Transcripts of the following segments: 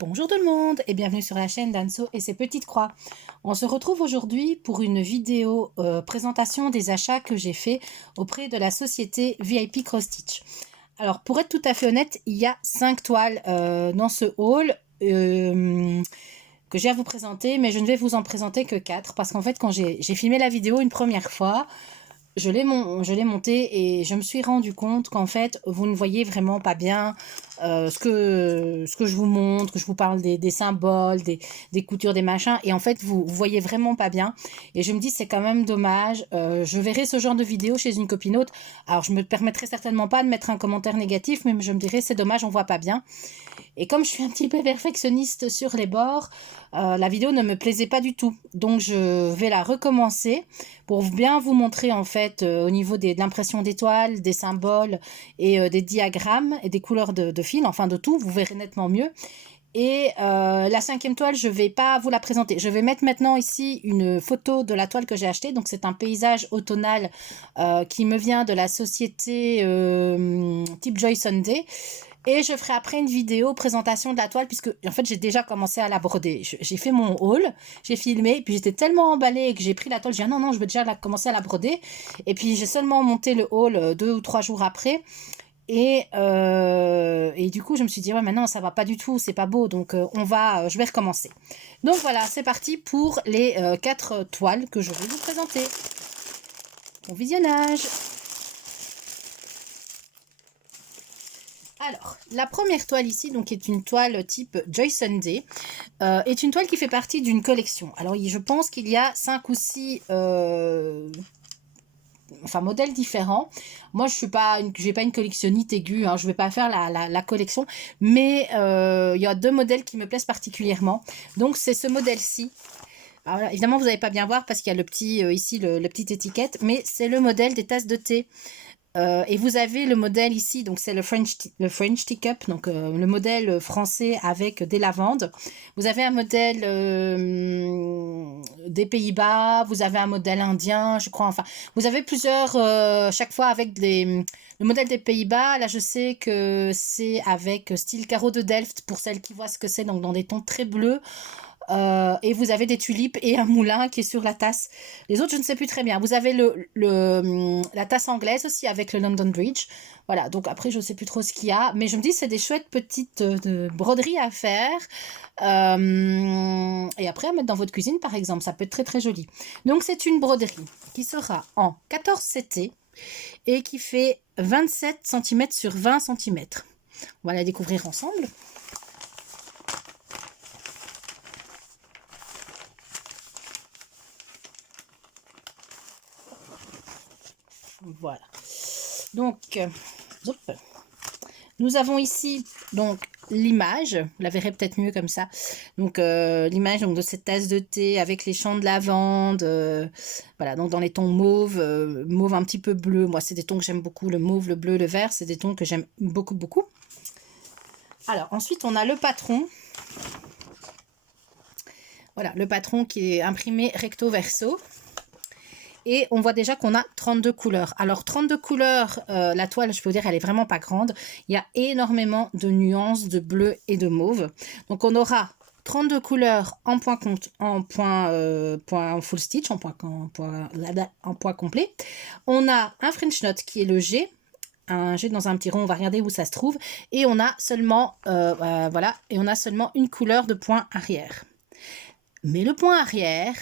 Bonjour tout le monde et bienvenue sur la chaîne d'Anso et ses petites croix. On se retrouve aujourd'hui pour une vidéo présentation des achats que j'ai fait auprès de la société VIP Cross Stitch. Alors pour être tout à fait honnête, il y a 5 toiles dans ce haul que j'ai à vous présenter, mais je ne vais vous en présenter que 4 parce qu'en fait quand j'ai filmé la vidéo une première fois, je l'ai monté et je me suis rendu compte qu'en fait, vous ne voyez vraiment pas bien ce que je vous montre, que je vous parle des symboles, des coutures, des machins. Et en fait, vous voyez vraiment pas bien. Et je me dis, c'est quand même dommage. Je verrai ce genre de vidéo chez une copine-autre. Alors, je me permettrai certainement pas de mettre un commentaire négatif, mais je me dirais, c'est dommage, on voit pas bien. Et comme je suis un petit peu perfectionniste sur les bords, la vidéo ne me plaisait pas du tout. Donc je vais la recommencer pour bien vous montrer en fait au niveau de l'impression d'étoiles, des symboles et des diagrammes et des couleurs de fil, enfin de tout, vous verrez nettement mieux. Et la 5e toile, je ne vais pas vous la présenter. Je vais mettre maintenant ici une photo de la toile que j'ai achetée. Donc c'est un paysage automnal qui me vient de la société type Joy Sunday. Et je ferai après une vidéo présentation de la toile puisque en fait j'ai déjà commencé à la broder. J'ai fait mon haul, j'ai filmé, puis j'étais tellement emballée que j'ai pris la toile. J'ai dit ah non, je vais déjà commencer à la broder. Et puis j'ai seulement monté le haul 2 ou 3 jours après. Et du coup, je me suis dit, ouais, maintenant, ça va pas du tout, c'est pas beau, donc je vais recommencer. Donc voilà, c'est parti pour les 4 toiles que je vais vous présenter. Bon visionnage. Alors, la première toile ici, donc, est une toile type Joy Sunday, est une toile qui fait partie d'une collection. Alors, je pense qu'il y a 5 ou 6 modèles différents. Moi, je n'ai pas une collectionnite aiguë, hein, je ne vais pas faire la collection, mais il y a 2 modèles qui me plaisent particulièrement. Donc, c'est ce modèle-ci. Alors là, évidemment, vous n'allez pas bien voir parce qu'il y a le petit, ici, le petite étiquette, mais c'est le modèle des tasses de thé. Et vous avez le modèle ici, donc c'est le French Teacup, donc le modèle français avec des lavandes. Vous avez un modèle des Pays-Bas, vous avez un modèle indien, je crois, enfin, vous avez plusieurs, chaque fois avec le modèle des Pays-Bas. Là, je sais que c'est avec style carreau de Delft, pour celles qui voient ce que c'est, donc dans des tons très bleus. Et vous avez des tulipes et un moulin qui est sur la tasse. Les autres, je ne sais plus très bien. Vous avez la tasse anglaise aussi avec le London Bridge. Voilà, donc après, je ne sais plus trop ce qu'il y a. Mais je me dis, c'est des chouettes petites broderies à faire. Et après, à mettre dans votre cuisine, par exemple. Ça peut être très, très joli. Donc, c'est une broderie qui sera en 14 CT et qui fait 27 cm sur 20 cm. On va la découvrir ensemble. Voilà. Donc, nous avons ici donc l'image, vous la verrez peut-être mieux comme ça. Donc l'image de cette tasse de thé avec les champs de lavande, voilà, donc dans les tons mauve, mauve un petit peu bleu. Moi, c'est des tons que j'aime beaucoup, le mauve, le bleu, le vert, c'est des tons que j'aime beaucoup, beaucoup. Alors ensuite, on a le patron. Voilà, le patron qui est imprimé recto verso. Et on voit déjà qu'on a 32 couleurs. Alors 32 couleurs, la toile, je peux vous dire, elle est vraiment pas grande. Il y a énormément de nuances de bleu et de mauve. Donc on aura 32 couleurs en point full stitch, en point complet. On a un French knot qui est le G. Un G dans un petit rond, on va regarder où ça se trouve. Et on a seulement, voilà, et on a seulement une couleur de point arrière. Mais le point arrière...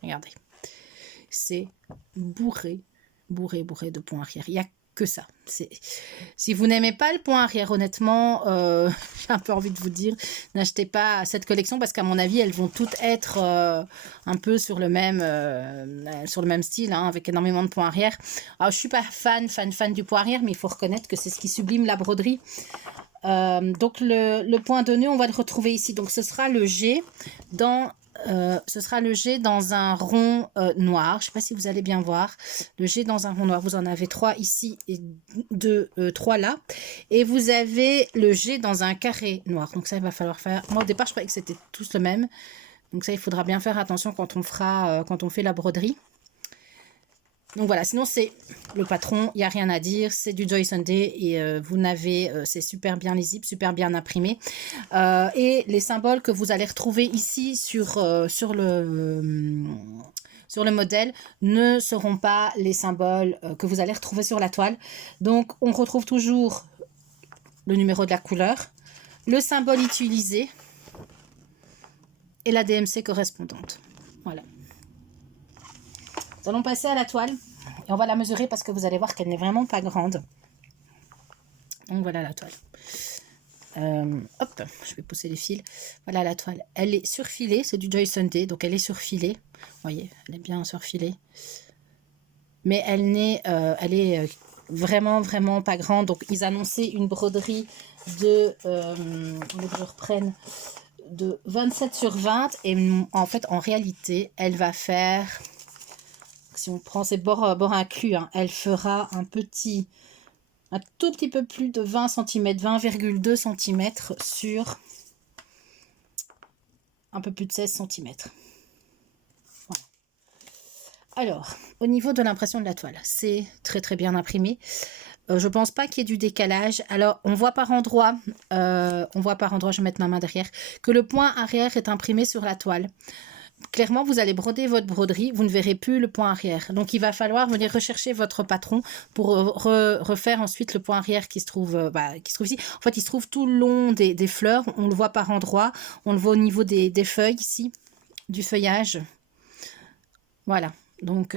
Regardez, c'est bourré de points arrière. Il n'y a que ça. Si vous n'aimez pas le point arrière, honnêtement, j'ai un peu envie de vous dire, n'achetez pas cette collection parce qu'à mon avis, elles vont toutes être un peu sur le même style, hein, avec énormément de points arrière. Alors, je ne suis pas fan du point arrière, mais il faut reconnaître que c'est ce qui sublime la broderie. Donc, le point de nœud, on va le retrouver ici. Donc, ce sera le G dans... ce sera le G dans un rond noir. Je ne sais pas si vous allez bien voir. Le G dans un rond noir. Vous en avez 3 ici et 3 là. Et vous avez le G dans un carré noir. Donc ça, il va falloir faire... Moi, au départ, je croyais que c'était tous le même. Donc ça, il faudra bien faire attention quand on fait la broderie. Donc voilà, sinon c'est le patron, il n'y a rien à dire, c'est du Joy Sunday et vous n'avez, c'est super bien lisible, super bien imprimé. Et les symboles que vous allez retrouver ici sur le modèle ne seront pas les symboles que vous allez retrouver sur la toile. Donc on retrouve toujours le numéro de la couleur, le symbole utilisé et la DMC correspondante. Voilà. Nous allons passer à la toile et on va la mesurer parce que vous allez voir qu'elle n'est vraiment pas grande. Donc voilà la toile. Hop, je vais pousser les fils. Voilà la toile. Elle est surfilée, c'est du Joy Sunday, donc elle est surfilée. Vous voyez, elle est bien surfilée. Mais elle est vraiment, vraiment pas grande. Donc ils annonçaient une broderie de, je reprenne, de 27 sur 20. Et en fait, en réalité, elle va faire... Si on prend ces bords inclus, hein, elle fera un tout petit peu plus de 20 cm, 20,2 cm sur un peu plus de 16 cm. Voilà. Alors, au niveau de l'impression de la toile, c'est très très bien imprimé. Je pense pas qu'il y ait du décalage. Alors, on voit par endroit, je vais mettre ma main derrière, que le point arrière est imprimé sur la toile. Clairement, vous allez broder votre broderie, vous ne verrez plus le point arrière. Donc, il va falloir venir rechercher votre patron pour refaire ensuite le point arrière qui se trouve ici. En fait, il se trouve tout le long des fleurs. On le voit par endroits. On le voit au niveau des feuilles ici, du feuillage. Voilà. Donc,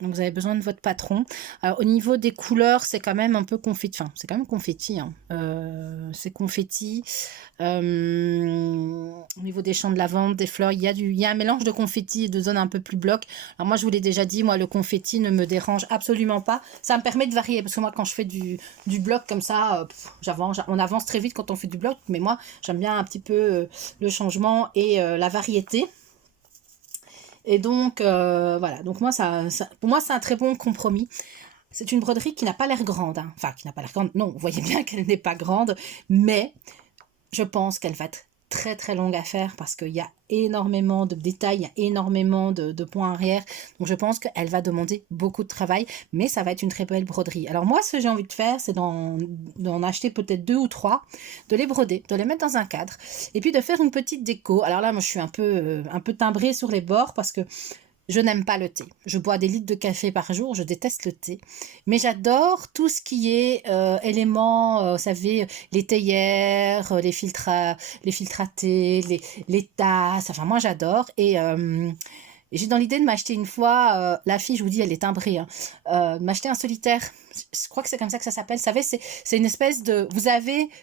vous avez besoin de votre patron. Alors, au niveau des couleurs, c'est quand même un peu confetti. Enfin, c'est quand même confetti. Hein. C'est confetti. Au niveau des champs de lavande, des fleurs, il y a un mélange de confetti et de zones un peu plus bloc. Alors moi, je vous l'ai déjà dit, moi, le confetti ne me dérange absolument pas. Ça me permet de varier, parce que moi, quand je fais du bloc comme ça, on avance très vite quand on fait du bloc, mais moi, j'aime bien un petit peu le changement et la variété. Et donc, voilà. Donc moi, pour moi, c'est un très bon compromis. C'est une broderie qui n'a pas l'air grande. Hein. Enfin, qui n'a pas l'air grande. Non, vous voyez bien qu'elle n'est pas grande. Mais je pense qu'elle va être très très longue à faire parce qu'il y a énormément de détails, il y a énormément de points arrière. Donc je pense qu'elle va demander beaucoup de travail, mais ça va être une très belle broderie. Alors moi, ce que j'ai envie de faire, c'est d'en acheter peut-être 2 ou 3, de les broder, de les mettre dans un cadre, et puis de faire une petite déco. Alors là, moi, je suis un peu timbrée sur les bords parce que je n'aime pas le thé. Je bois des litres de café par jour, je déteste le thé. Mais j'adore tout ce qui est éléments, vous savez, les théières, les filtres à thé, les tasses. Enfin, moi, j'adore. Et j'ai dans l'idée de m'acheter une fois, la fille, je vous dis, elle est timbrée, hein, m'acheter un solitaire. Je crois que c'est comme ça que ça s'appelle. Vous savez, c'est une espèce de...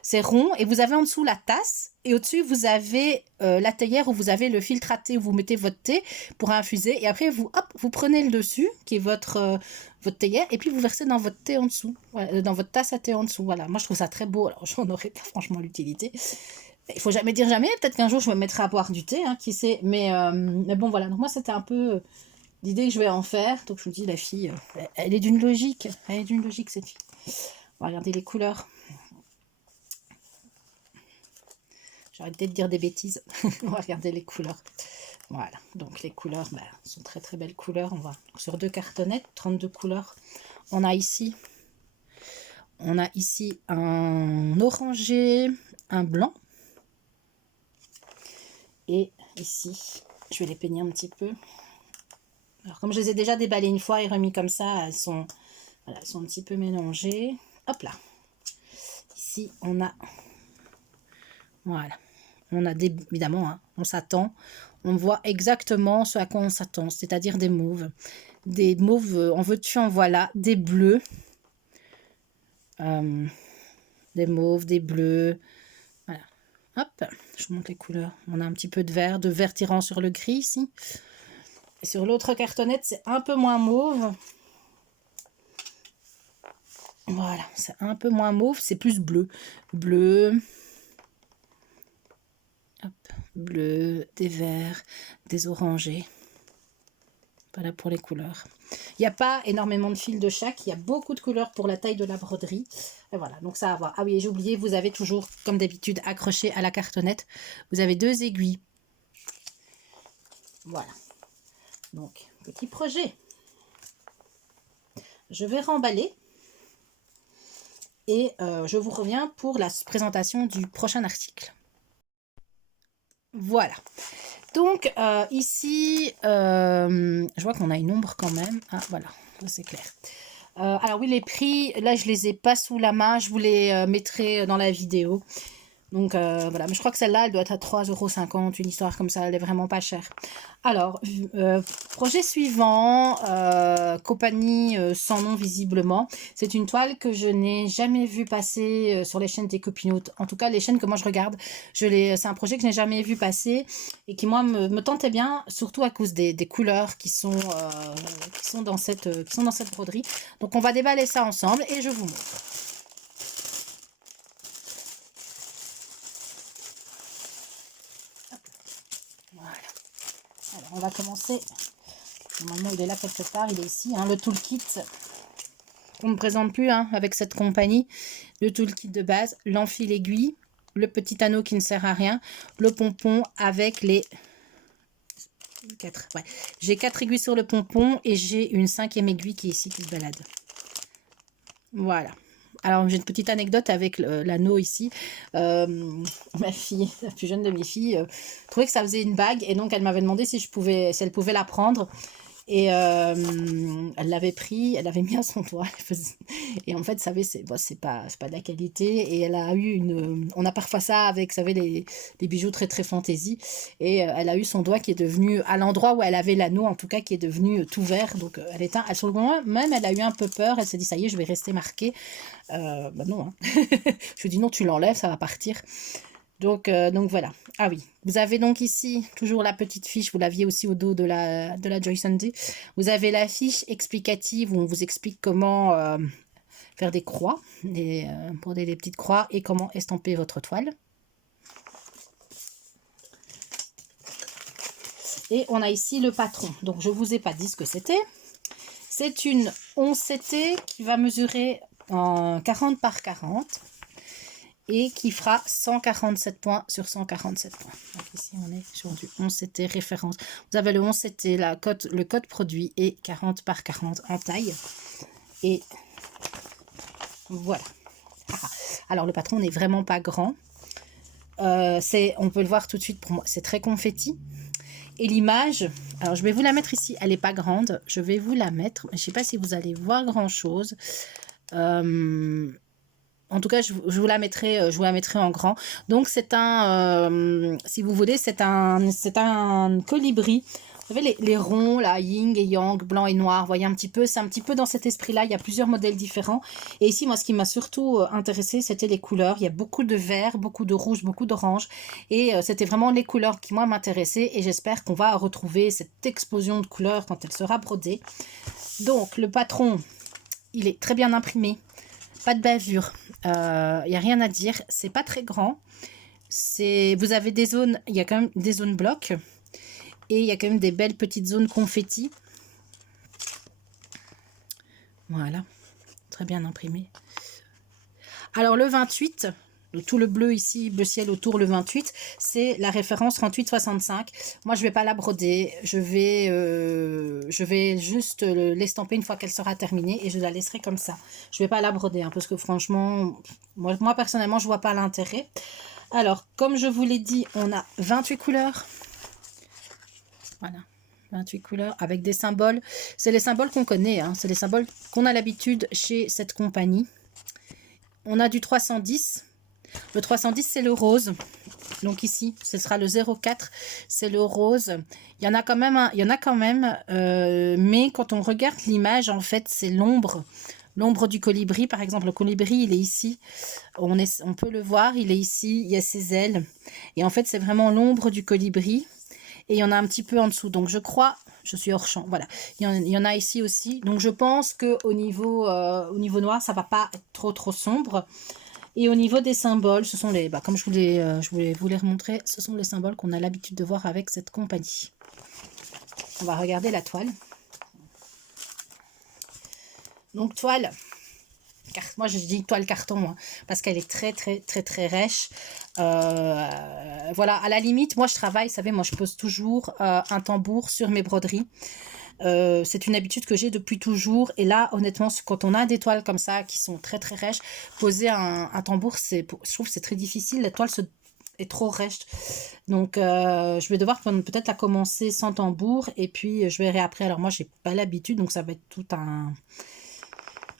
c'est rond et vous avez en dessous la tasse et au-dessus, vous avez la théière où vous avez le filtre à thé où vous mettez votre thé pour infuser. Et après, vous prenez le dessus, qui est votre théière, et puis vous versez dans votre thé en dessous, voilà, dans votre tasse à thé en dessous. Voilà, moi, je trouve ça très beau. Alors, j'en aurais pas franchement l'utilité. Il faut jamais dire jamais. Peut-être qu'un jour, je me mettrai à boire du thé, hein, qui sait. Mais bon, voilà. Donc moi, c'était un peu l'idée que je vais en faire. Donc je vous dis, la fille, elle est d'une logique. Elle est d'une logique, cette fille. On va regarder les couleurs. J'arrête peut-être de dire des bêtises. On va regarder les couleurs. Voilà. Donc les couleurs sont très très belles couleurs. On va sur 2 cartonnettes, 32 couleurs. On a ici un orangé, un blanc. Et ici, je vais les peigner un petit peu. Alors, comme je les ai déjà déballées une fois et remis comme ça, elles sont un petit peu mélangées. Hop là. Ici, on a... Voilà. On a évidemment, hein, on s'attend. On voit exactement ce à quoi on s'attend, c'est-à-dire des mauves. Des mauves, en veux-tu, en voilà. Des bleus. Des mauves, des bleus. Voilà. Hop, je vous montre les couleurs. On a un petit peu de vert tirant sur le gris ici. Et sur l'autre cartonnette, c'est un peu moins mauve. Voilà, c'est un peu moins mauve, c'est plus bleu. Bleu. Hop, bleu, des verts, des orangés. Voilà pour les couleurs. Il n'y a pas énormément de fils de chaque, il y a beaucoup de couleurs pour la taille de la broderie. Et voilà, donc ça va voir. Ah oui, j'ai oublié, vous avez toujours, comme d'habitude, accroché à la cartonnette, vous avez 2 aiguilles. Voilà. Donc, petit projet. je vais remballer et je vous reviens pour la présentation du prochain article. Voilà. Donc ici, je vois qu'on a une ombre quand même. Ah voilà, c'est clair. Alors oui, les prix, là je les ai pas sous la main, je vous les mettrai dans la vidéo. Donc voilà, mais je crois que celle-là, elle doit être à 3,50 €, une histoire comme ça, elle est vraiment pas chère. Alors, projet suivant, compagnie sans nom visiblement. C'est une toile que je n'ai jamais vue passer sur les chaînes des copinoutes. En tout cas, les chaînes que moi je regarde, c'est un projet que je n'ai jamais vu passer et qui moi me tentait bien, surtout à cause des couleurs qui sont dans cette broderie. Donc on va déballer ça ensemble et je vous montre. Voilà. Alors, on va commencer. Normalement, il est là quelque part. Il est ici. Hein, le toolkit qu'on ne présente plus avec cette compagnie. Le toolkit de base, l'enfil aiguille, le petit anneau qui ne sert à rien, le pompon avec les 4. Ouais. J'ai 4 aiguilles sur le pompon et j'ai une 5e aiguille qui est ici qui se balade. Voilà. Alors, j'ai une petite anecdote avec l'anneau ici. Ma fille, la plus jeune de mes filles, trouvait que ça faisait une bague et donc elle m'avait demandé si elle pouvait la prendre. Et elle l'avait pris, elle l'avait mis à son doigt. Et en fait, vous savez, c'est pas de la qualité. Et elle a eu on a parfois ça avec, vous savez, les bijoux très très fantaisie. Et elle a eu son doigt qui est devenu, à l'endroit où elle avait l'anneau, en tout cas, qui est devenu tout vert. Donc, sur le moment même, elle a eu un peu peur. Elle s'est dit, ça y est, je vais rester marquée. Bah non. Hein. Je lui dis, non, tu l'enlèves, ça va partir. Donc voilà. Ah oui, vous avez donc ici toujours la petite fiche, vous l'aviez aussi au dos de la Joy Sunday. Vous avez la fiche explicative où on vous explique comment faire des croix, broder des petites croix et comment estamper votre toile. Et on a ici le patron. Donc je ne vous ai pas dit ce que c'était. C'est une 11 CT qui va mesurer en 40 par 40. Et qui fera 147 points sur 147 points. Donc ici, on est sur du 11 CT référence. Vous avez le 11 CT, le code produit et 40 par 40 en taille. Et voilà. Alors, le patron n'est vraiment pas grand. On peut le voir tout de suite pour moi. C'est très confetti. Et l'image, alors je vais vous la mettre ici. Elle n'est pas grande. Je vais vous la mettre. Je ne sais pas si vous allez voir grand-chose. En tout cas, je vous la mettrai en grand. Donc, c'est si vous voulez, c'est un colibri. Vous savez, les ronds, là, yin et yang, blanc et noir, vous voyez un petit peu, c'est un petit peu dans cet esprit-là. Il y a plusieurs modèles différents. Et ici, moi, ce qui m'a surtout intéressé, c'était les couleurs. Il y a beaucoup de vert, beaucoup de rouge, beaucoup d'orange. Et c'était vraiment les couleurs qui, moi, m'intéressaient. Et j'espère qu'on va retrouver cette explosion de couleurs quand elle sera brodée. Donc, le patron, il est très bien imprimé. Pas de bavure, il n'y a rien à dire, c'est pas très grand. Vous avez des zones, il y a quand même des zones blocs et il y a quand même des belles petites zones confetti. Voilà, très bien imprimé. Alors le 28, tout le bleu ici, bleu ciel autour, le 28, c'est la référence 38,65. Moi, je vais pas la broder. Je vais juste l'estamper une fois qu'elle sera terminée et je la laisserai comme ça. Je vais pas la broder parce que franchement, moi personnellement, je vois pas l'intérêt. Alors, comme je vous l'ai dit, on a 28 couleurs. Voilà. 28 couleurs avec des symboles. C'est les symboles qu'on connaît. C'est les symboles qu'on a l'habitude chez cette compagnie. On a du 310. Le 310, c'est le rose. Donc ici, ce sera le 04, c'est le rose. Il y en a quand même, mais quand on regarde l'image, en fait, c'est l'ombre. L'ombre du colibri, par exemple, le colibri, il est ici. On peut le voir, il est ici, il y a ses ailes. Et en fait, c'est vraiment l'ombre du colibri. Et il y en a un petit peu en dessous. Donc, je crois, je suis hors champ, voilà. Il y en a ici aussi. Donc, je pense qu'au niveau noir, ça ne va pas être trop sombre. Et au niveau des symboles, ce sont comme je voulais vous les remontrer, ce sont les symboles qu'on a l'habitude de voir avec cette compagnie. On va regarder la toile. Donc toile, moi je dis toile carton, parce qu'elle est très rêche. Voilà, à la limite, moi je travaille, vous savez, moi je pose toujours un tambour sur mes broderies. C'est une habitude que j'ai depuis toujours. Et là, honnêtement, quand on a des toiles comme ça qui sont très très rêches, poser un tambour, je trouve que c'est très difficile. La toile est trop rêche. Donc, je vais devoir peut-être la commencer sans tambour. Et puis, je verrai après. Alors, moi, j'ai pas l'habitude. Donc, ça va être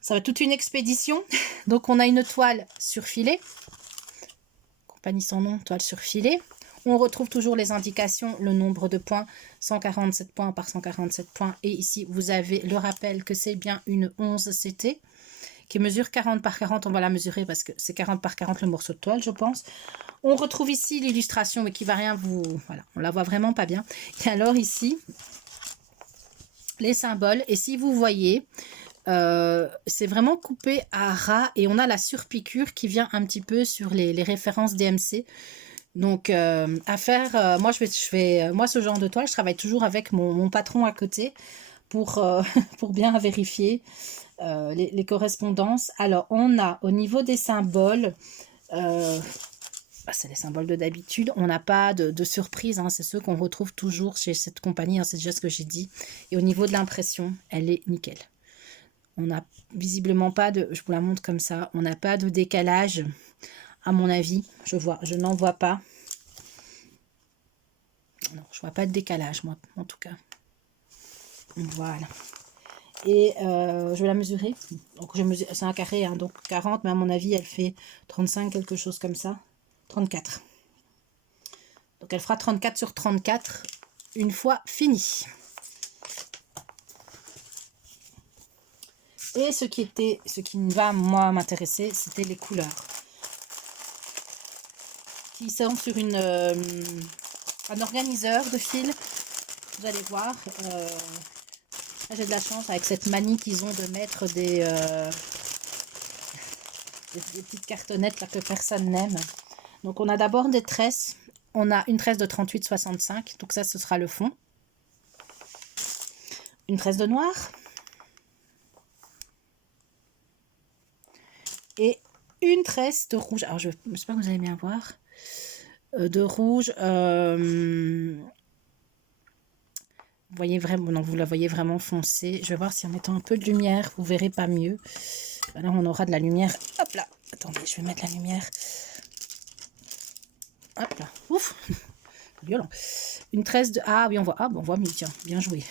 ça va être toute une expédition. Donc, on a une toile sur filet. Compagnie sans nom, toile sur filet. On retrouve toujours les indications, le nombre de points, 147 points par 147 points. Et ici, vous avez le rappel que c'est bien une 11 CT qui mesure 40 par 40. On va la mesurer parce que c'est 40 par 40 le morceau de toile, je pense. On retrouve ici l'illustration, mais qui va rien vous... Voilà, on la voit vraiment pas bien. Et alors ici, les symboles. Et si vous voyez... c'est vraiment coupé à ras et on a la surpiqûre qui vient un petit peu sur les références DMC. Donc à faire, moi moi ce genre de toile, je travaille toujours avec mon patron à côté pour, pour bien vérifier les correspondances. Alors on a au niveau des symboles, c'est les symboles de d'habitude, on n'a pas de surprise, hein, c'est ceux qu'on retrouve toujours chez cette compagnie, hein, c'est déjà ce que j'ai dit. Et au niveau de l'impression, elle est nickel. On n'a visiblement pas de, je vous la montre comme ça, on n'a pas de décalage, à mon avis. Je n'en vois pas. Non, je vois pas de décalage, moi, en tout cas. Voilà. Et je vais la mesurer. Donc, c'est un carré, hein, donc 40, mais à mon avis, elle fait 35, quelque chose comme ça. 34. Donc, elle fera 34 sur 34 une fois fini. Et ce qui va, moi, m'intéresser, c'était les couleurs. Qui sont sur un organiseur de fil. Vous allez voir. J'ai de la chance avec cette manie qu'ils ont de mettre des petites cartonnettes là, que personne n'aime. Donc, on a d'abord des tresses. On a une tresse de 38,65. Donc, ça, ce sera le fond. Une tresse de noir. Et une tresse de rouge. Alors, j'espère que vous allez bien voir. De rouge. Vous voyez vraiment, non, vous la voyez vraiment foncée. Je vais voir si en mettant un peu de lumière, vous verrez pas mieux. Alors, on aura de la lumière. Hop là. Attendez, je vais mettre la lumière. Hop là. Ouf. Violent. Une tresse de... Ah oui, on voit. Ah, bon, on voit mieux, tiens. Bien joué.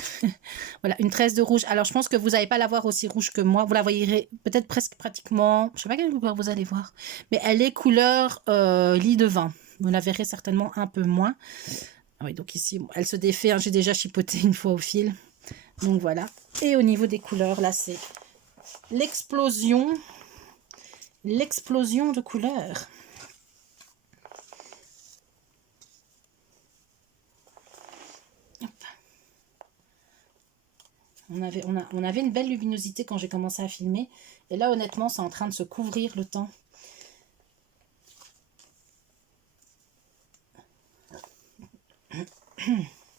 Voilà, une tresse de rouge. Alors, je pense que vous n'allez pas la voir aussi rouge que moi. Vous la voyez peut-être presque pratiquement... Je sais pas quelle couleur vous allez voir. Mais elle est couleur lit de vin. Vous la verrez certainement un peu moins. Ah oui, donc ici, elle se défait. Hein, j'ai déjà chipoté une fois au fil. Donc, voilà. Et au niveau des couleurs, là, c'est l'explosion. L'explosion de couleurs. On avait une belle luminosité quand j'ai commencé à filmer. Et là, honnêtement, c'est en train de se couvrir le temps.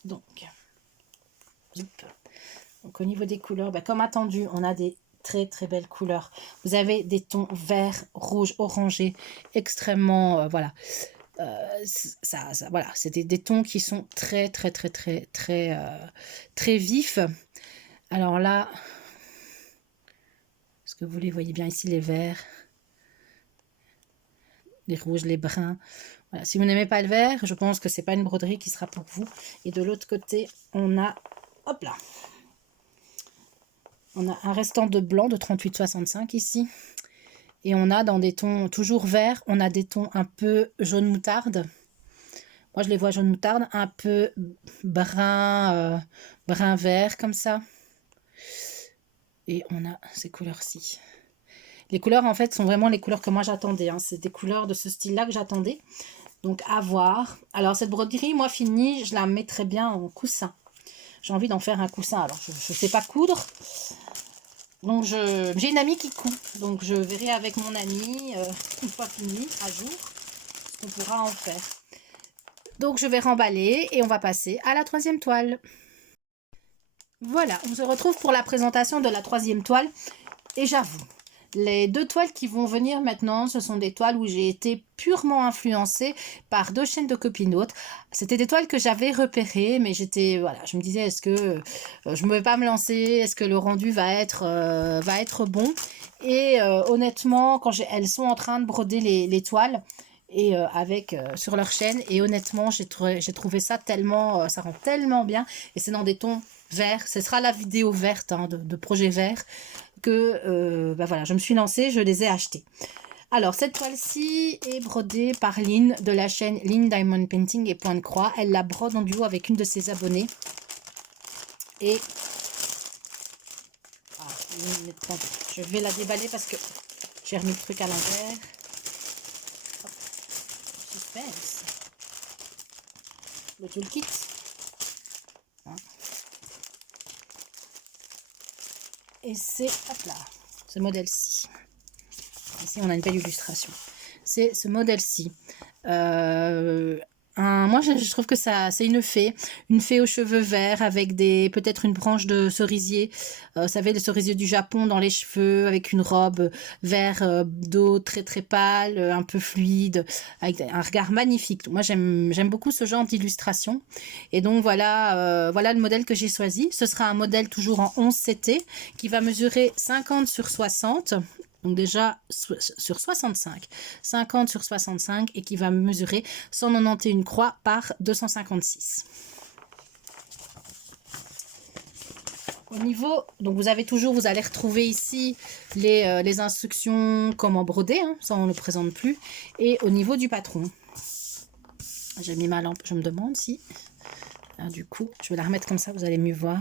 Donc au niveau des couleurs, comme attendu, on a des très très belles couleurs. Vous avez des tons verts, rouges, orangés, extrêmement, voilà. Voilà, c'est des tons qui sont très très très très très très vifs. Alors là, est-ce que vous les voyez bien ici, les verts, les rouges, les bruns. Voilà. Si vous n'aimez pas le vert, je pense que c'est pas une broderie qui sera pour vous. Et de l'autre côté, on a, hop là, on a un restant de blanc de 38,65 ici. Et on a dans des tons toujours verts, on a des tons un peu jaune moutarde. Moi, je les vois jaune moutarde, un peu brun, brun vert comme ça. Et on a ces couleurs-ci. Les couleurs, en fait, sont vraiment les couleurs que moi j'attendais. Hein. C'est des couleurs de ce style-là que j'attendais. Donc, à voir. Alors, cette broderie, moi, finie, je la mettrais bien en coussin. J'ai envie d'en faire un coussin. Alors, je ne sais pas coudre. Donc, j'ai une amie qui coud. Donc, je verrai avec mon amie, une fois fini, à jour, ce qu'on pourra en faire. Donc, je vais remballer et on va passer à la troisième toile. Voilà, on se retrouve pour la présentation de la troisième toile. Et j'avoue, Les deux toiles qui vont venir maintenant, ce sont des toiles où j'ai été purement influencée par deux chaînes de copinotes. C'était des toiles que j'avais repérées, mais voilà, je me disais, est-ce que je ne vais pas me lancer? Est-ce que le rendu va être bon? Et honnêtement, elles sont en train de broder les toiles, et sur leur chaîne, et honnêtement j'ai trouvé ça tellement ça rend tellement bien, et c'est dans des tons verts. Ce sera la vidéo verte, hein, de projet vert, que bah voilà, je me suis lancée, je les ai achetés. Alors cette toile-ci est brodée par Lynn de la chaîne Lynn Diamond Painting et Point de Croix. Elle la brode en duo avec une de ses abonnées, et je vais la déballer parce que j'ai remis le truc à l'envers. Suspense. Le toolkit. Hein. Et c'est, hop là, ce modèle-ci. Ici, on a une belle illustration. C'est ce modèle-ci. Moi, je trouve que c'est une fée aux cheveux verts avec peut-être une branche de cerisier. Vous savez, le cerisier du Japon dans les cheveux, avec une robe vert d'eau très très pâle, un peu fluide, avec un regard magnifique. Moi, j'aime beaucoup ce genre d'illustration. Et donc, voilà le modèle que j'ai choisi. Ce sera un modèle toujours en 11 CT qui va mesurer 50 sur 60. Donc déjà sur 65, 50 sur 65, et qui va mesurer 191 croix par 256. Au niveau, donc vous allez retrouver ici les instructions comment broder, hein, ça on ne le présente plus. Et au niveau du patron, j'ai mis ma lampe, je me demande si, du coup je vais la remettre comme ça, vous allez mieux voir.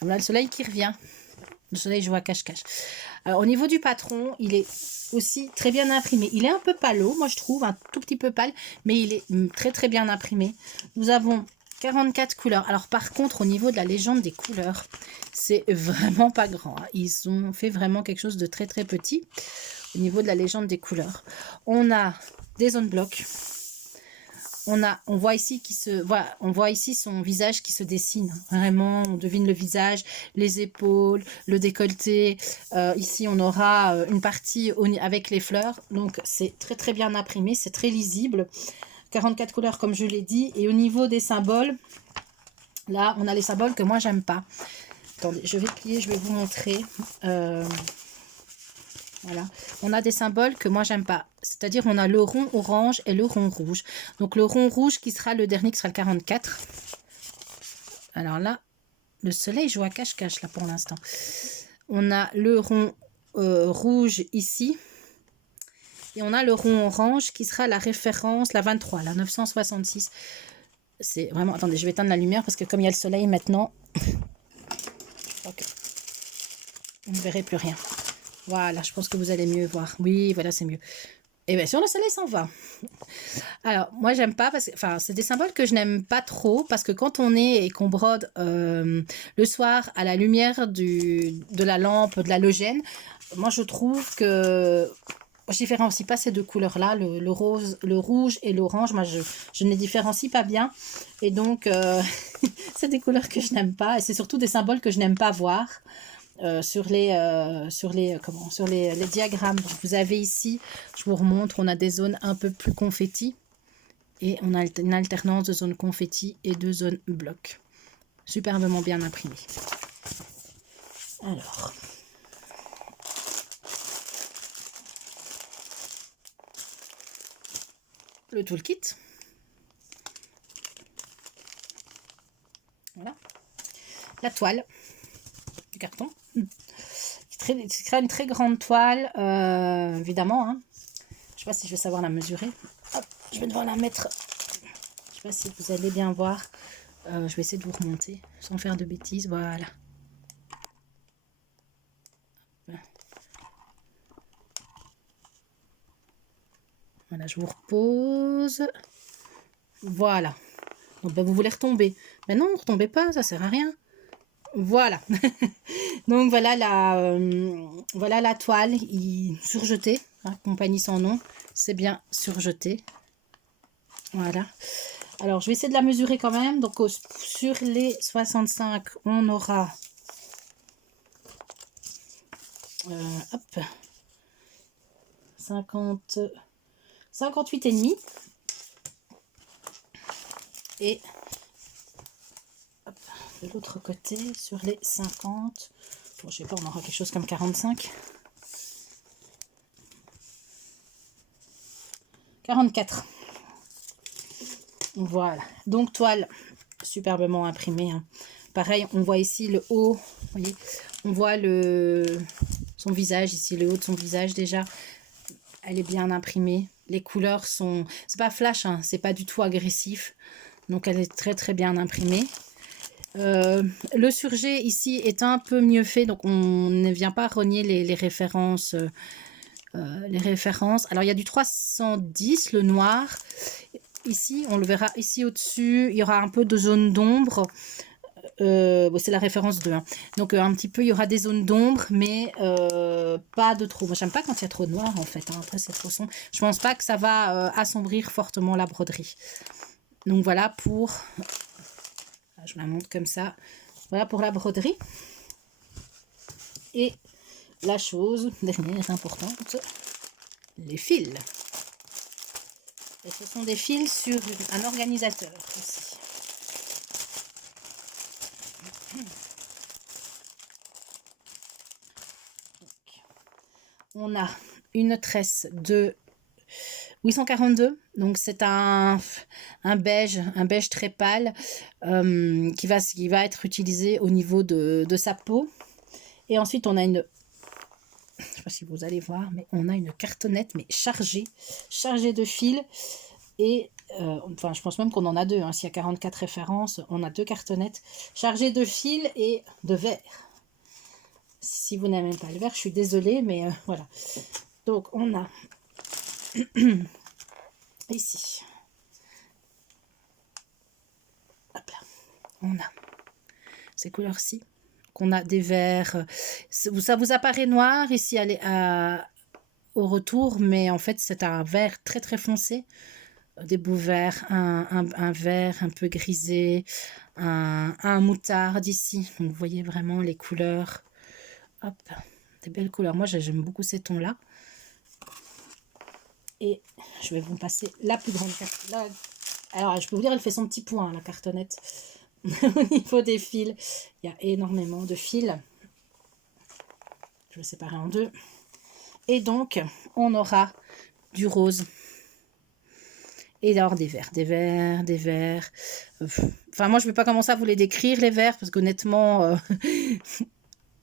Voilà le soleil qui revient. Le soleil, je vois cache-cache. Alors, au niveau du patron, il est aussi très bien imprimé. Il est un peu pâle, moi je trouve, un tout petit peu pâle, mais il est très très bien imprimé. Nous avons 44 couleurs. Alors par contre, au niveau de la légende des couleurs, c'est vraiment pas grand. Hein. Ils ont fait vraiment quelque chose de très très petit au niveau de la légende des couleurs. On a des zones blocs. On voit ici son visage qui se dessine. Vraiment, on devine le visage, les épaules, le décolleté. Ici, on aura une partie avec les fleurs. Donc, c'est très très bien imprimé, c'est très lisible. 44 couleurs, comme je l'ai dit. Et au niveau des symboles, là, on a les symboles que moi, j'aime pas. Attendez, je vais plier, je vais vous montrer. Voilà, on a des symboles que moi j'aime pas, c'est-à-dire on a le rond orange et le rond rouge. Donc le rond rouge qui sera le dernier, qui sera le 44. Alors là, le soleil joue à cache-cache là pour l'instant. On a le rond rouge ici. Et on a le rond orange qui sera la référence, la 23, la 966. C'est vraiment... Attendez, je vais éteindre la lumière parce que comme il y a le soleil maintenant, okay, vous ne verrez plus rien. Voilà, je pense que vous allez mieux voir. Oui, voilà, c'est mieux. Et bien sûr, le soleil s'en va. Alors, moi, j'aime pas parce que... Enfin, c'est des symboles que je n'aime pas trop parce que quand on est et qu'on brode le soir à la lumière de la lampe, de l'halogène, moi, je trouve que... Je différencie pas ces deux couleurs-là, le rose, le rouge et l'orange. Moi, je ne les différencie pas bien. Et donc, c'est des couleurs que je n'aime pas. Et c'est surtout des symboles que je n'aime pas voir. Sur les diagrammes. Donc, vous avez ici, je vous remontre, on a des zones un peu plus confetti et on a une alternance de zones confetti et de zones blocs. Superbement bien imprimé. Alors, le toolkit. Voilà. La toile du carton. C'est une très grande toile, évidemment. Hein. Je ne sais pas si je vais savoir la mesurer. Hop, je vais devoir la mettre. Je ne sais pas si vous allez bien voir. Je vais essayer de vous remonter sans faire de bêtises. Voilà. Voilà, je vous repose. Voilà. Donc, ben, vous voulez retomber. Mais non, ne retombez pas, ça ne sert à rien. Voilà. Donc voilà la toile surjetée, hein, compagnie sans nom, c'est bien surjeté. Voilà. Alors je vais essayer de la mesurer quand même. Donc sur les 65, on aura Hop, 50, 58,5. Et hop, de l'autre côté, sur les 50, bon, je sais pas, on aura quelque chose comme 45. 44. Voilà, donc toile superbement imprimée, hein. Pareil, on voit ici le haut, vous voyez, on voit son visage ici, le haut de son visage déjà, elle est bien imprimée. Les couleurs sont, c'est pas flash, hein, c'est pas du tout agressif, donc elle est très très bien imprimée. Le surjet ici est un peu mieux fait, donc on ne vient pas renier les références. Les références. Alors il y a du 310, le noir. Ici, on le verra ici au-dessus, il y aura un peu de zone d'ombre. Bon, c'est la référence 2. Hein. Donc un petit peu, il y aura des zones d'ombre, mais pas de trop. Moi, j'aime pas quand il y a trop de noir en fait. Hein. Après, c'est trop sombre. Je pense pas que ça va assombrir fortement la broderie. Donc voilà pour... Je la montre comme ça. Voilà pour la broderie. Et la chose dernière importante, les fils. Et ce sont des fils sur un organisateur aussi. On a une tresse de 842, donc c'est un beige très pâle qui va être utilisé au niveau de sa peau. Et ensuite on a une, je sais pas si vous allez voir, mais on a une cartonnette mais chargée de fils. Et enfin je pense même qu'on en a deux, hein. S'il y a 44 références, on a deux cartonnettes chargées de fils et de verre. Si vous n'aimez pas le verre, je suis désolée, mais voilà. Donc on a ici, hop là, on a ces couleurs-ci, qu'on a des verts, ça vous apparaît noir ici au retour, mais en fait c'est un vert très très foncé, des beaux verts, un vert un peu grisé, un moutarde ici, donc vous voyez vraiment les couleurs, hop, des belles couleurs. Moi j'aime beaucoup ces tons là. Et je vais vous passer la plus grande carte. Alors, je peux vous dire, elle fait son petit point, la cartonnette. Au niveau des fils, il y a énormément de fils. Je vais séparer en deux. Et donc, on aura du rose. Et alors des verts, des verts, des verts. Enfin, moi, je ne vais pas commencer à vous les décrire, les verts, parce qu'honnêtement...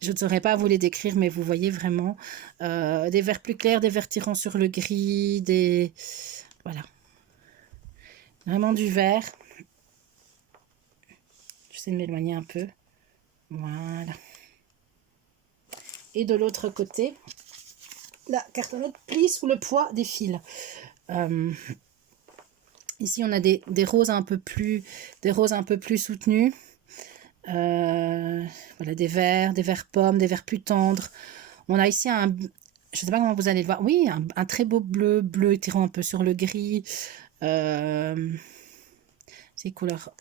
je ne saurais pas vous les décrire, mais vous voyez vraiment des verts plus clairs, des verts tirant sur le gris, des... Voilà. Vraiment du vert. J'essaie de m'éloigner un peu. Voilà. Et de l'autre côté, la cartonnette plie sous le poids des fils. Ici, on a des roses un peu plus soutenus. Voilà, des verts pommes, des verts plus tendres. On a ici je ne sais pas comment vous allez le voir. Oui, un très beau bleu tirant un peu sur le gris. Ces couleurs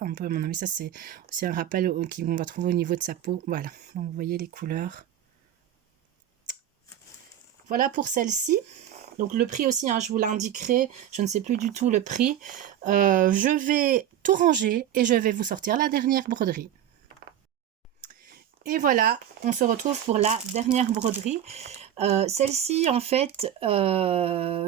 un peu, à mon avis, ça c'est un rappel qu'on va trouver au niveau de sa peau. Voilà, donc vous voyez les couleurs. Voilà pour celle-ci. Donc le prix aussi, hein, je vous l'indiquerai. Je ne sais plus du tout le prix. Je vais tout ranger et je vais vous sortir la dernière broderie. Et voilà, on se retrouve pour la dernière broderie. Celle-ci, en fait,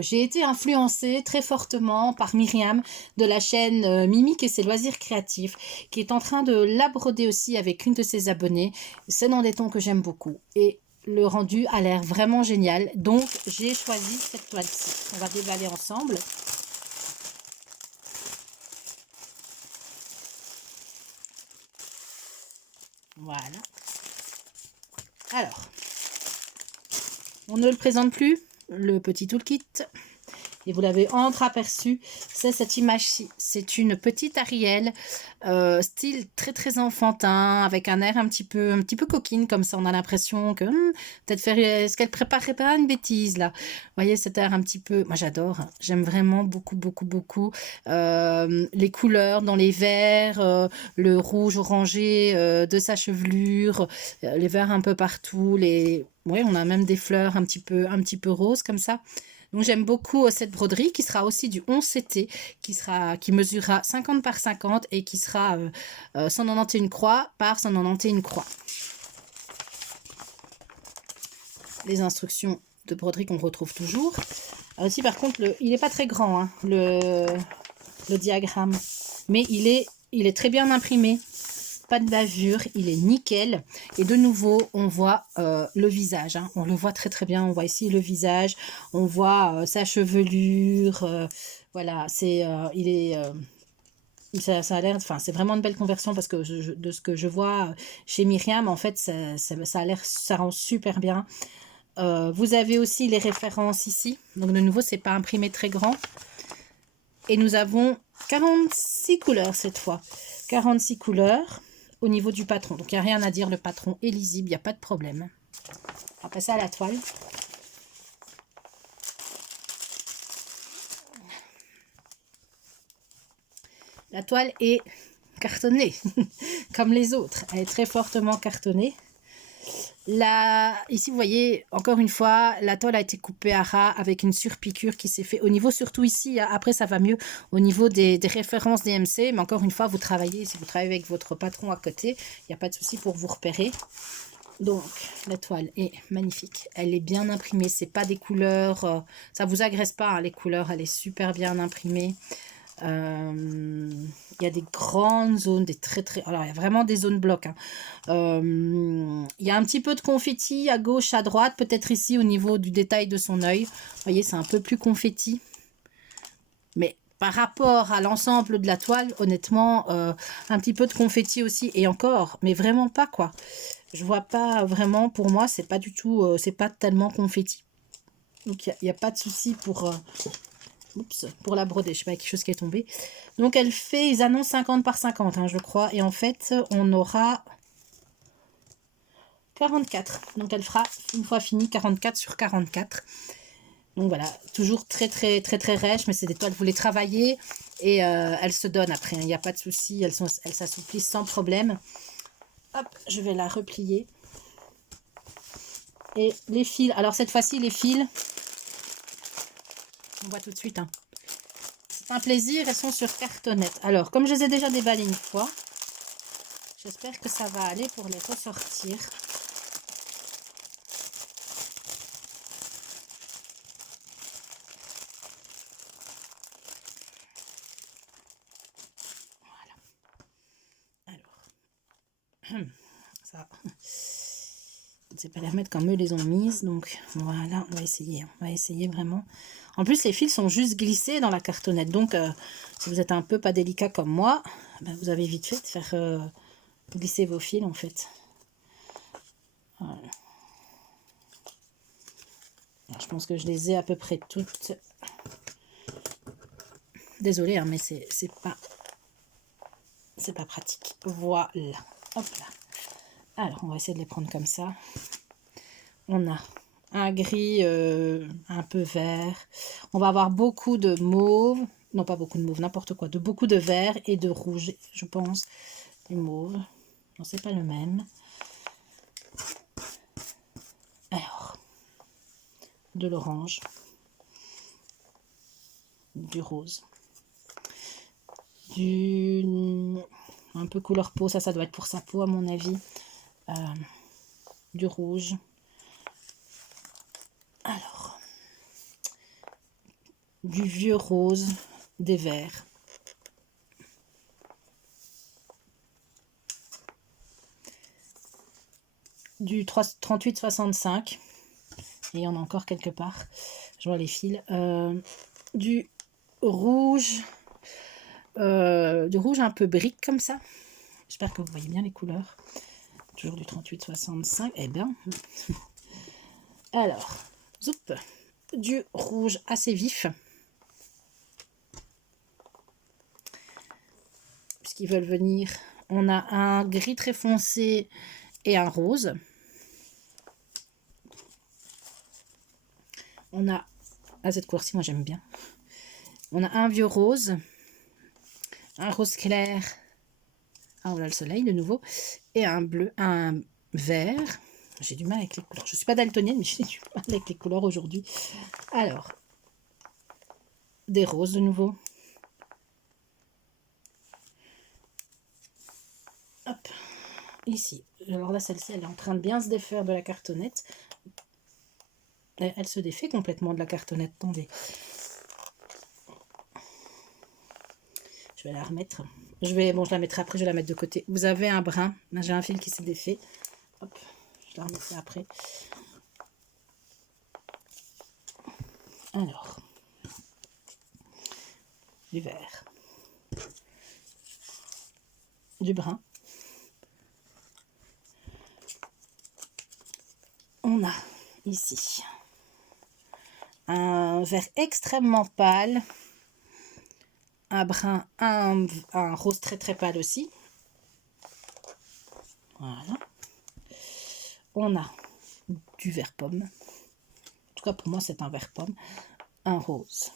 j'ai été influencée très fortement par Myriam de la chaîne Mimique et ses loisirs créatifs, qui est en train de la broder aussi avec une de ses abonnées. C'est dans des tons que j'aime beaucoup. Et le rendu a l'air vraiment génial. Donc, j'ai choisi cette toile-ci. On va déballer ensemble. Voilà. Alors, on ne le présente plus, le petit toolkit. et vous l'avez entreaperçu, c'est cette image-ci. C'est une petite Ariel, style très très enfantin, avec un air un petit peu coquine, comme ça on a l'impression que peut-être faire, est-ce qu'elle préparerait pas une bêtise là? Vous voyez cet air un petit peu, moi j'adore, hein. J'aime vraiment beaucoup. Les couleurs dans les verts, le rouge orangé de sa chevelure, les verts un peu partout, ouais, on a même des fleurs un petit peu roses comme ça. Donc j'aime beaucoup cette broderie qui sera aussi du 11 CT, qui mesurera 50 par 50 et qui sera 191 croix par 191 croix. Les instructions de broderie qu'on retrouve toujours. Aussi par contre, il n'est pas très grand, hein, le diagramme, mais il est très bien imprimé. Pas de bavure, il est nickel. Et de nouveau, on voit le visage, hein. On le voit très très bien. On voit ici le visage, on voit sa chevelure. Voilà, ça a l'air, enfin, c'est vraiment une belle conversion parce que de ce que je vois chez Myriam, en fait, ça a l'air, ça rend super bien. Vous avez aussi les références ici. Donc de nouveau, c'est pas imprimé très grand. Et nous avons 46 couleurs cette fois. 46 couleurs au niveau du patron. Donc, il n'y a rien à dire. Le patron est lisible. Il n'y a pas de problème. On va passer à la toile. La toile est cartonnée, comme les autres. Elle est très fortement cartonnée. Là, ici, vous voyez, encore une fois, la toile a été coupée à ras avec une surpiqûre qui s'est fait au niveau, surtout ici, après ça va mieux, au niveau des références DMC, mais encore une fois, vous travaillez, si vous travaillez avec votre patron à côté, il n'y a pas de souci pour vous repérer. Donc, la toile est magnifique, elle est bien imprimée, c'est pas des couleurs, ça vous agresse pas, hein, les couleurs, elle est super bien imprimée. Il y a des grandes zones, alors il y a vraiment des zones blocs, hein. Il y a un petit peu de confetti à gauche, à droite, peut-être ici au niveau du détail de son œil. Vous voyez, c'est un peu plus confetti. Mais par rapport à l'ensemble de la toile, honnêtement, un petit peu de confetti aussi, et encore, mais vraiment pas quoi. Je vois pas vraiment, pour moi, c'est pas du tout, c'est pas tellement confetti. Donc il n'y a pas de souci pour... Oups, pour la broder, je sais pas, quelque chose qui est tombé. Donc elle fait, ils annoncent 50 par 50, hein, je crois. Et en fait, on aura 44. Donc elle fera, une fois fini, 44 sur 44. Donc voilà, toujours très rêche, mais c'est des toiles, vous les travaillez et elles se donnent après. Il n'y a pas de souci, elles s'assouplissent sans problème. Hop, je vais la replier. Et les fils, alors cette fois-ci, les fils, on voit tout de suite, hein. C'est un plaisir, elles sont sur cartonnette. Alors, comme je les ai déjà déballées une fois, j'espère que ça va aller pour les ressortir. Voilà. Alors, ça, je ne sais pas les remettre comme eux les ont mises, donc voilà, on va essayer vraiment. En plus, les fils sont juste glissés dans la cartonnette, donc si vous êtes un peu pas délicat comme moi, ben, vous avez vite fait de faire glisser vos fils en fait. Voilà. Alors, je pense que je les ai à peu près toutes. Désolée, hein, mais c'est pas pratique. Voilà, hop là. Alors, on va essayer de les prendre comme ça. On a un gris un peu vert. On va avoir beaucoup de mauve. Non, pas beaucoup de mauve, n'importe quoi. Beaucoup de vert et de rouge, je pense. Du mauve. Non, c'est pas le même. Alors, de l'orange. Du rose. Un peu couleur peau. Ça doit être pour sa peau, à mon avis. Du rouge. Alors, du vieux rose, des verts. Du 38-65. Et il y en a encore quelque part. Je vois les fils. Du rouge. Du rouge un peu brique comme ça. J'espère que vous voyez bien les couleurs. Toujours du 38-65. Eh bien. Alors, zoup, du rouge assez vif. qui veulent venir. On a un gris très foncé et un rose. On a, cette couleur-ci, moi j'aime bien. On a un vieux rose, un rose clair. Ah, on a le soleil de nouveau. Et un bleu, un vert. J'ai du mal avec les couleurs. Je ne suis pas daltonienne, mais j'ai du mal avec les couleurs aujourd'hui. Alors, des roses de nouveau. Hop, ici. Alors là, celle-ci, elle est en train de bien se défaire de la cartonnette. Elle se défait complètement de la cartonnette. Attendez. Je vais la remettre. Je la mettrai après, je vais la mettre de côté. Vous avez un brin. J'ai un fil qui s'est défait. Hop, je la remettrai après. Alors, du vert. Du brun. On a ici un vert extrêmement pâle, un brun, un rose très très pâle aussi. Voilà. On a du vert pomme. En tout cas pour moi c'est un vert pomme. Un rose.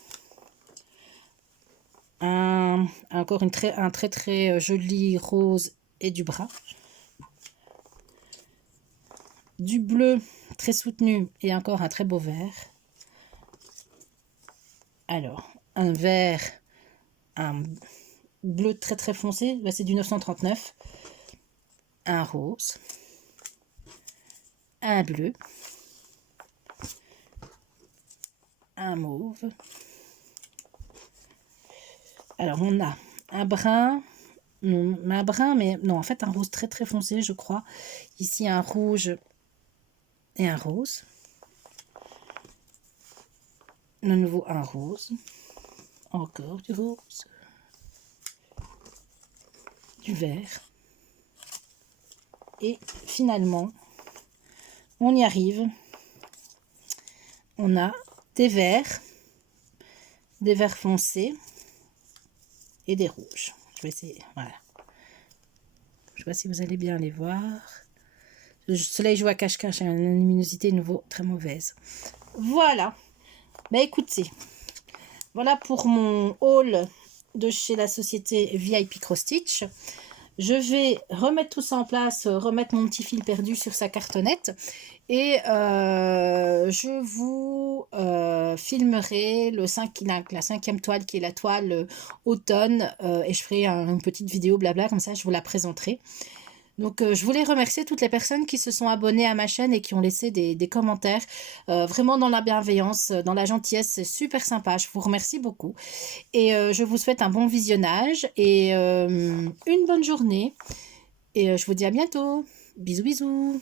Encore un très très joli rose et du brun. Du bleu très soutenu et encore un très beau vert. Alors, un vert, un bleu très très foncé, là c'est du 939. Un rose, un bleu, un mauve. Alors on a un brun, mais non, en fait un rose très très foncé je crois. Ici un rouge et un rose. De nouveau un rose. Encore du rose. Du vert. Et finalement, on y arrive. On a des verts foncés et des rouges. Je vais essayer, voilà. Je ne sais pas si vous allez bien les voir. Le soleil joue à cache-cache, une luminosité nouveau très mauvaise. Voilà. Bah écoutez, voilà pour mon haul de chez la société VIP Cross Stitch. Je vais remettre tout ça en place, remettre mon petit fil perdu sur sa cartonnette et je vous filmerai la 5e toile qui est la toile automne et je ferai une petite vidéo blabla comme ça je vous la présenterai. Donc je voulais remercier toutes les personnes qui se sont abonnées à ma chaîne et qui ont laissé des commentaires vraiment dans la bienveillance, dans la gentillesse, c'est super sympa, je vous remercie beaucoup. Et je vous souhaite un bon visionnage et une bonne journée. Et je vous dis à bientôt. Bisous bisous.